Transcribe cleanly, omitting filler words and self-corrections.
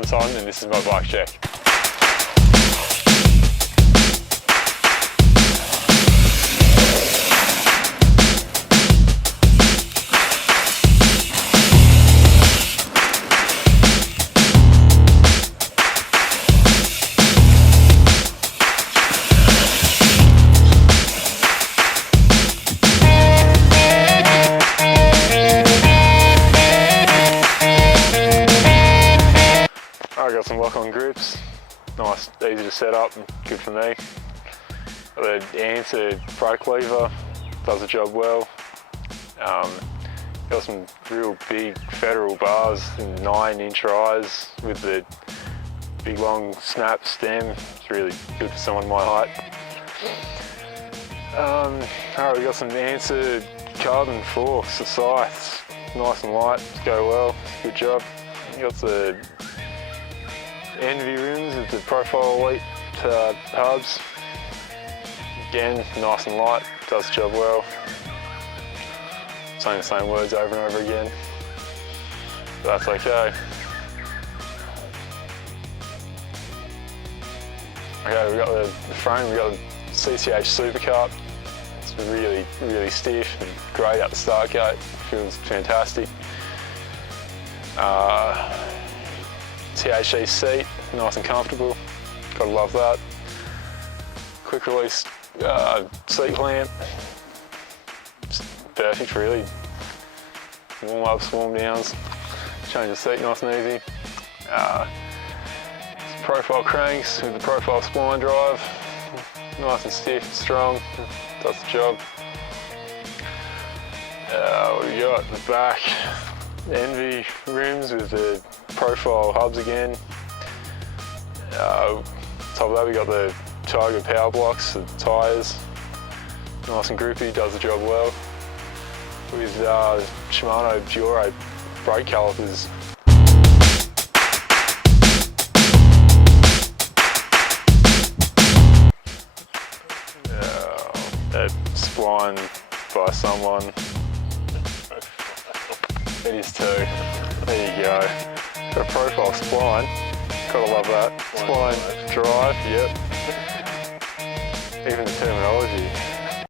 I'm Tonn and this is my bike check. I got some lock-on grips, nice, easy to set up and good for me. The Answer brake lever does the job well. Got some real big federal bars and 9-inch eyes with the big long snap stem. It's really good for someone my height. Alright, we got some Answer carbon forks, the scythes, nice and light, go well, good job. You got the Envy rims with the Profile Elite hubs. Again, nice and light, does the job well. Saying the same words over and over again, but that's okay. Okay, we got the frame, we got the CCH Super Cup. It's really, really stiff and great at the start gate, feels fantastic. THC seat, nice and comfortable, gotta love that. Quick release seat clamp, just perfect really. Warm ups, warm downs, change the seat nice and easy. Profile cranks with the Profile spline drive, nice and stiff and strong, does the job. What do we got in the back? Envy rims with the Profile hubs again. Top of that we got the Tiger power blocks, the tyres, nice and grippy, does the job well. With Shimano Duro brake calipers. That spline by someone. It is too. There you go. Got a Profile spline. Gotta love that. Spline drive, yep. Even the terminology.